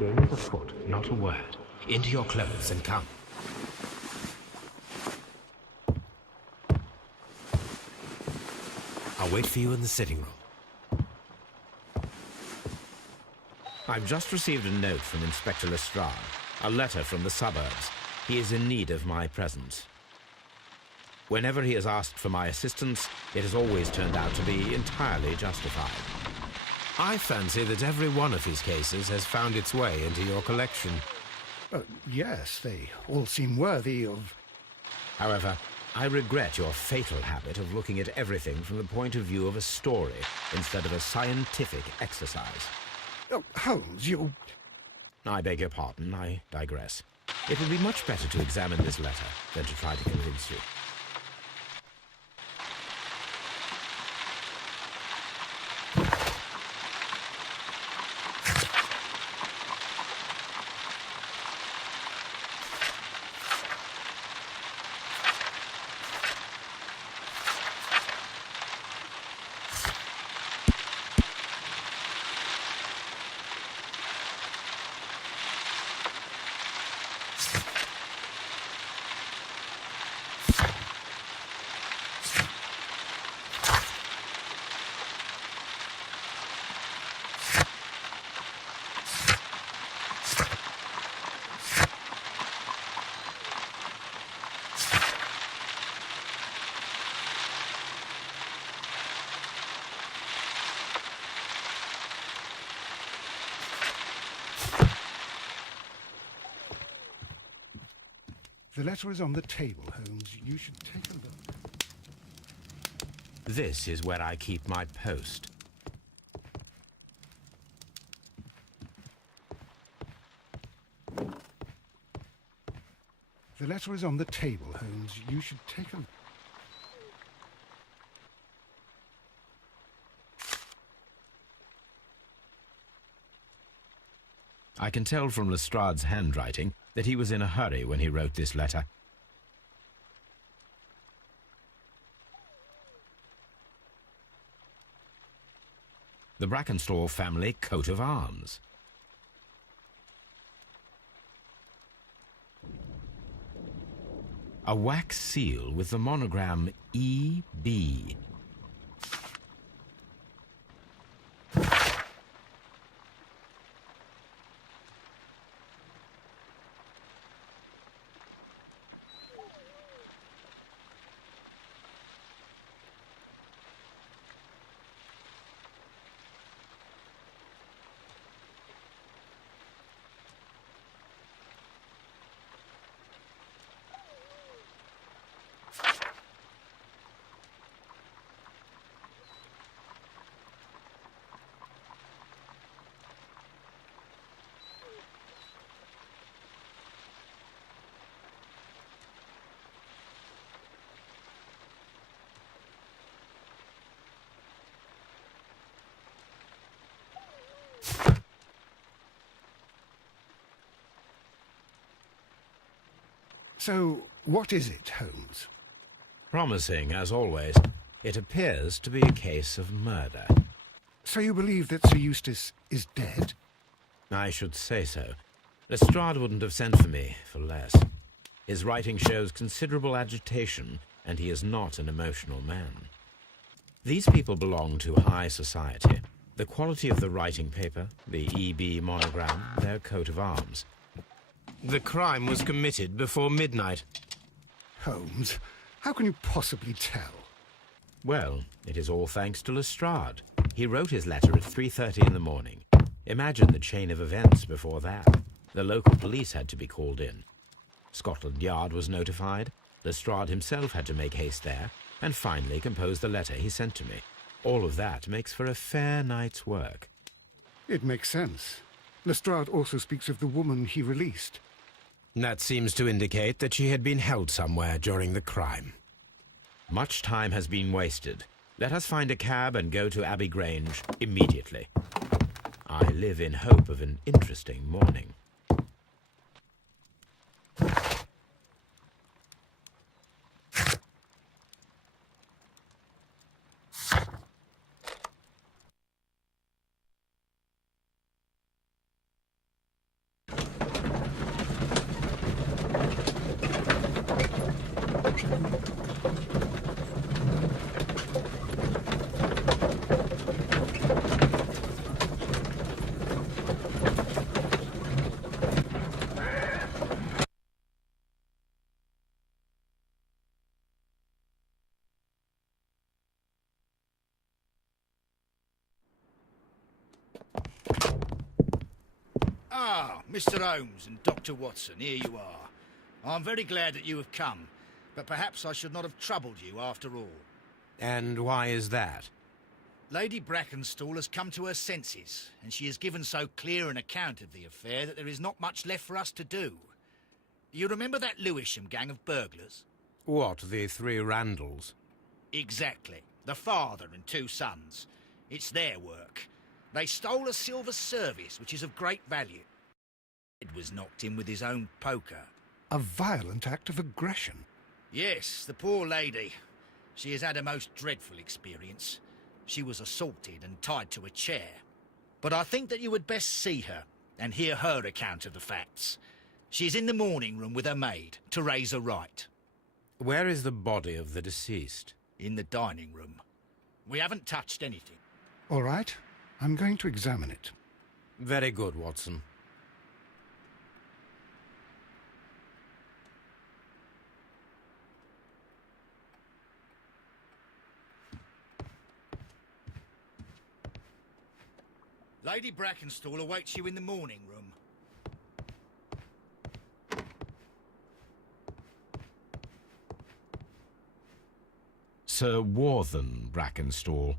game is afoot, not a word. Into your clothes and come. I'll wait for you in the sitting room. I've just received a note from Inspector Lestrade, a letter from the suburbs. He is in need of my presence. Whenever he has asked for my assistance, it has always turned out to be entirely justified. I fancy that every one of his cases has found its way into your collection. Yes, they all seem worthy of... However, I regret your fatal habit of looking at everything from the point of view of a story instead of a scientific exercise. Oh, Holmes, you... I beg your pardon, I digress. It would be much better to examine this letter than to try to convince you. The letter is on the table, Holmes. You should take a look. This is where I keep my post. The letter is on the table, Holmes. You should take a look. I can tell from Lestrade's handwriting that he was in a hurry when he wrote this letter. The Brackenstall family coat of arms. A wax seal with the monogram E.B. So, what is it, Holmes? Promising, as always. It appears to be a case of murder. So you believe that Sir Eustace is dead? I should say so. Lestrade wouldn't have sent for me for less. His writing shows considerable agitation, and he is not an emotional man. These people belong to high society. The quality of the writing paper, the E.B. monogram, their coat of arms. The crime was committed before midnight. Holmes, how can you possibly tell? Well, it is all thanks to Lestrade. He wrote his letter at 3:30 in the morning. Imagine the chain of events before that. The local police had to be called in. Scotland Yard was notified. Lestrade himself had to make haste there, and finally compose the letter he sent to me. All of that makes for a fair night's work. It makes sense. Lestrade also speaks of the woman he released. That seems to indicate that she had been held somewhere during the crime. Much time has been wasted. Let us find a cab and go to Abbey Grange immediately. I live in hope of an interesting morning. Ah, Mr. Holmes and Dr. Watson, here you are. I'm very glad that you have come, but perhaps I should not have troubled you after all. And why is that? Lady Brackenstall has come to her senses, and she has given so clear an account of the affair that there is not much left for us to do. You remember that Lewisham gang of burglars? What, the three Randalls? Exactly. The father and two sons. It's their work. They stole a silver service, which is of great value. It was knocked in with his own poker. A violent act of aggression. Yes, the poor lady. She has had a most dreadful experience. She was assaulted and tied to a chair. But I think that you would best see her and hear her account of the facts. She's in the morning room with her maid to raise a right. Where is the body of the deceased? In the dining room. We haven't touched anything. All right, I'm going to examine it. Very good, Watson. Lady Brackenstall awaits you in the morning room. Sir Warthen Brackenstall.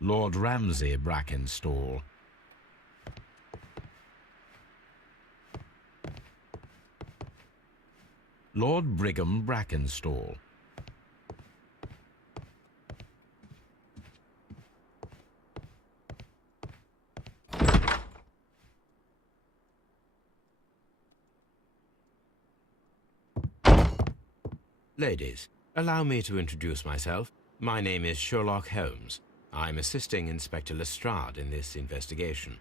Lord Ramsay Brackenstall. Lord Brigham Brackenstall. Ladies, allow me to introduce myself. My name is Sherlock Holmes. I'm assisting Inspector Lestrade in this investigation.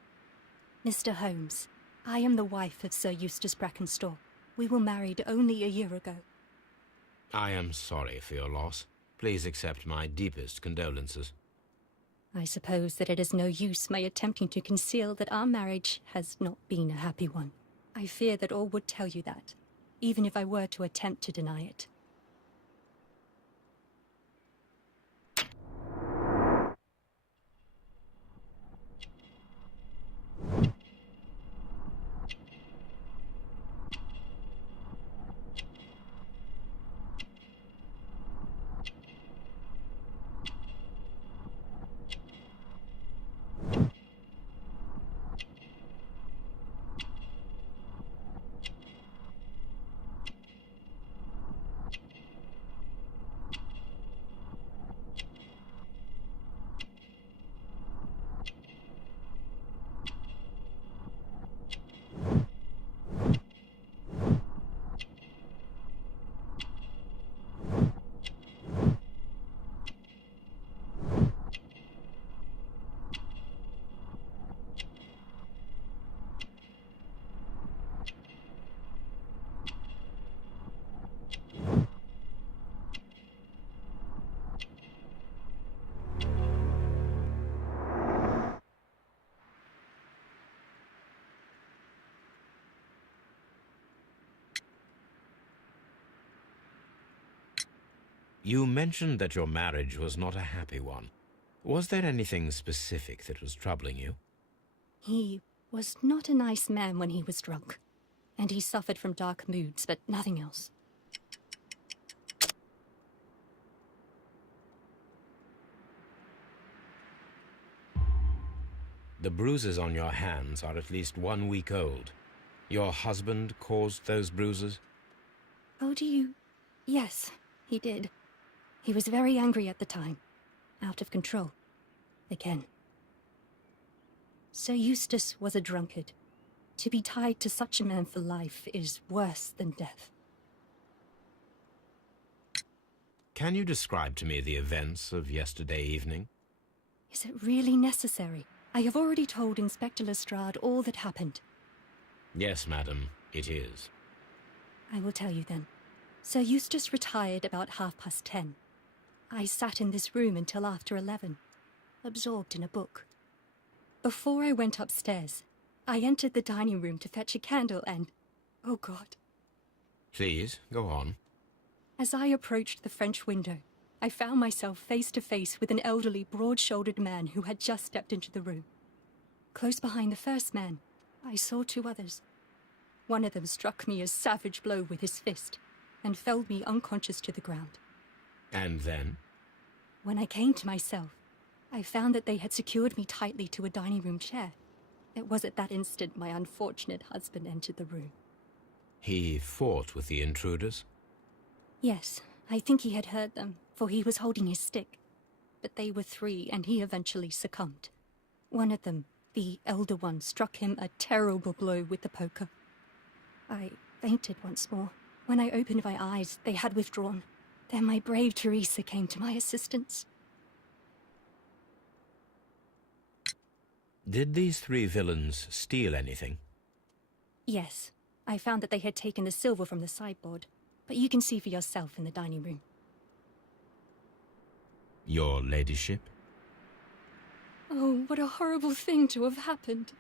Mr. Holmes, I am the wife of Sir Eustace Brackenstall. We were married only a year ago. I am sorry for your loss. Please accept my deepest condolences. I suppose that it is no use my attempting to conceal that our marriage has not been a happy one. I fear that all would tell you that, even if I were to attempt to deny it. You mentioned that your marriage was not a happy one. Was there anything specific that was troubling you? He was not a nice man when he was drunk, and he suffered from dark moods, but nothing else. The bruises on your hands are at least 1 week old. Your husband caused those bruises? Oh, do you? Yes, he did. He was very angry at the time. Out of control. Again. Sir Eustace was a drunkard. To be tied to such a man for life is worse than death. Can you describe to me the events of yesterday evening? Is it really necessary? I have already told Inspector Lestrade all that happened. Yes, madam, it is. I will tell you then. Sir Eustace retired about 10:30. I sat in this room until after 11, absorbed in a book. Before I went upstairs, I entered the dining room to fetch a candle and... oh God. Please, go on. As I approached the French window, I found myself face to face with an elderly, broad-shouldered man who had just stepped into the room. Close behind the first man, I saw two others. One of them struck me a savage blow with his fist and felled me unconscious to the ground. And then? When I came to myself, I found that they had secured me tightly to a dining room chair. It was at that instant my unfortunate husband entered the room. He fought with the intruders? Yes, I think he had heard them, for he was holding his stick. But they were three, and he eventually succumbed. One of them, the elder one, struck him a terrible blow with the poker. I fainted once more. When I opened my eyes, they had withdrawn. Then my brave Teresa came to my assistance. Did these three villains steal anything? Yes, I found that they had taken the silver from the sideboard, but you can see for yourself in the dining room. Your ladyship? Oh, what a horrible thing to have happened.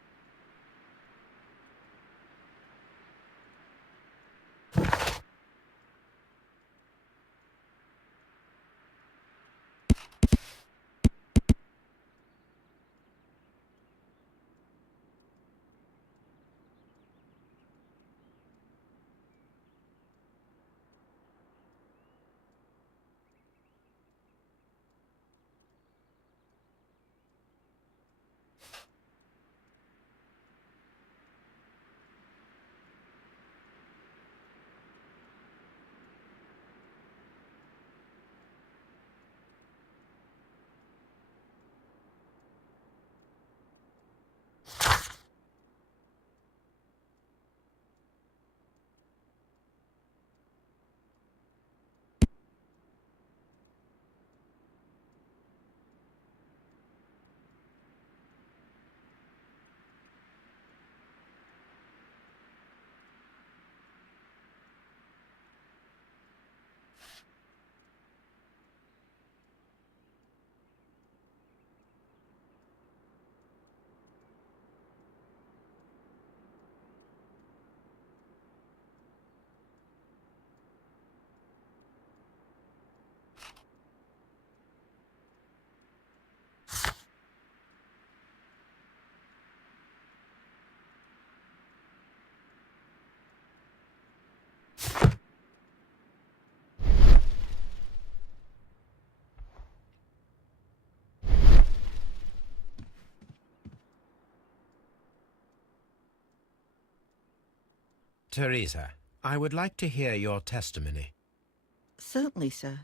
Teresa, I would like to hear your testimony. Certainly, sir.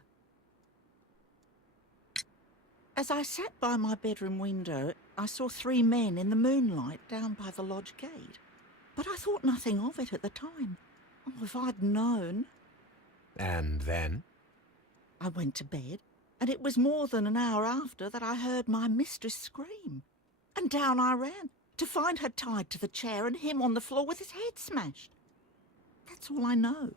As I sat by my bedroom window, I saw three men in the moonlight down by the lodge gate. But I thought nothing of it at the time. Oh, if I'd known. And then? I went to bed, and it was more than an hour after that I heard my mistress scream. And down I ran, to find her tied to the chair and him on the floor with his head smashed. That's all I know.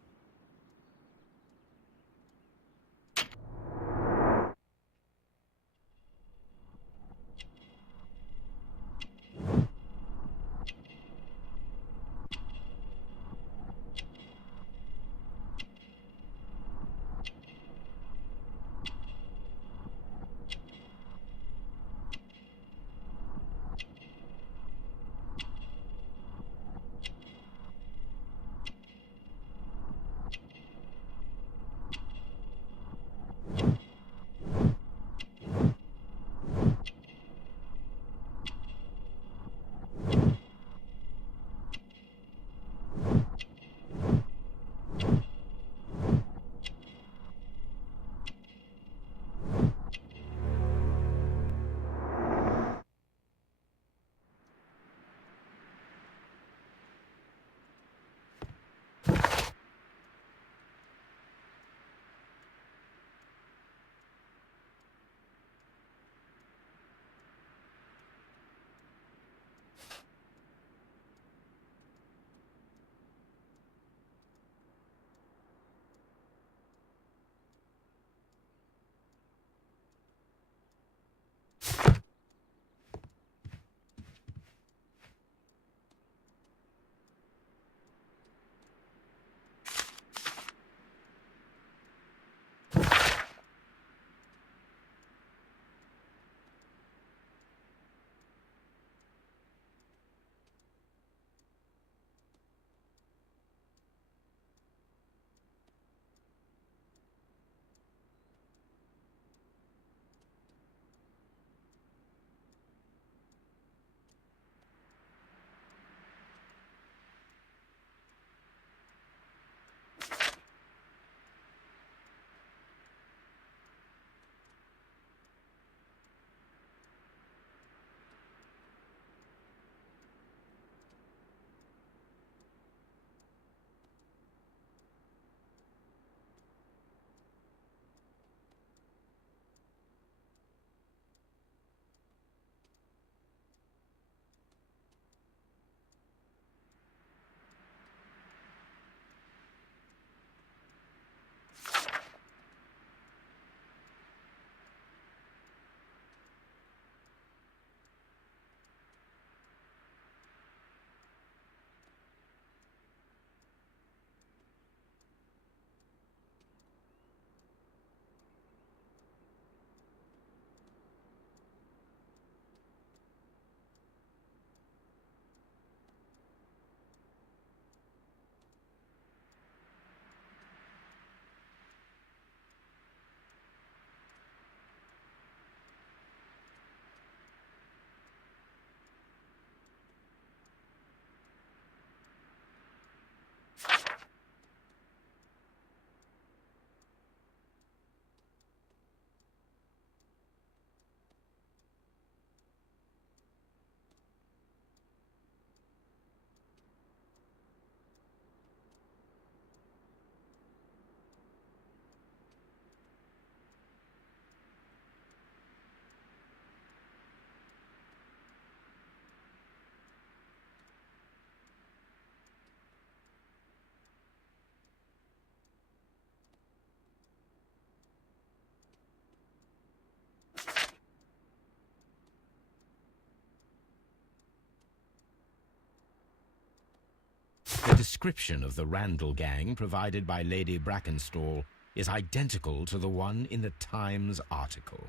The description of the Randall gang provided by Lady Brackenstall is identical to the one in the Times article.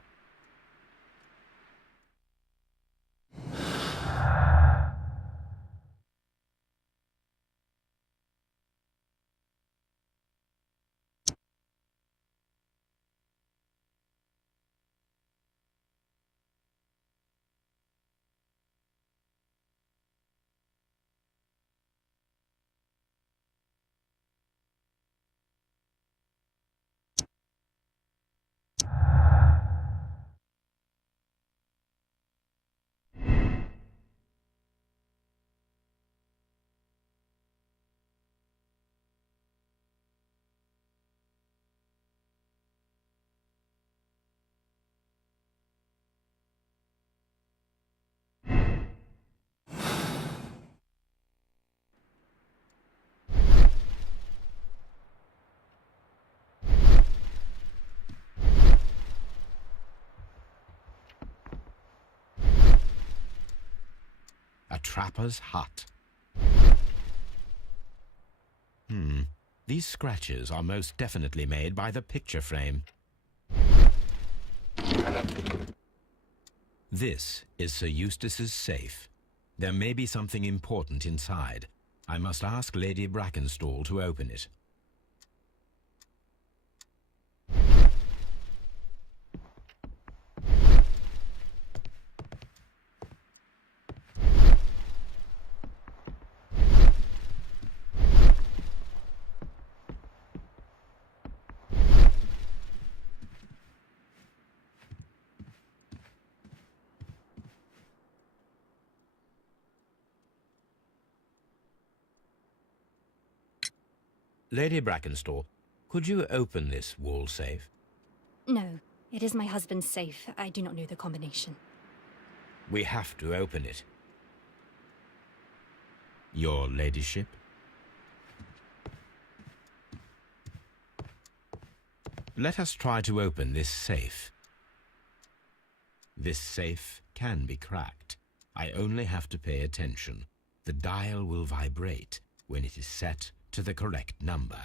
A trapper's hut. These scratches are most definitely made by the picture frame. This is Sir Eustace's safe. There may be something important inside. I must ask Lady Brackenstall to open it. Lady Brackenstall, could you open this wall safe? No, it is my husband's safe. I do not know the combination. We have to open it. Your ladyship? Let us try to open this safe. This safe can be cracked. I only have to pay attention. The dial will vibrate when it is set to the correct number.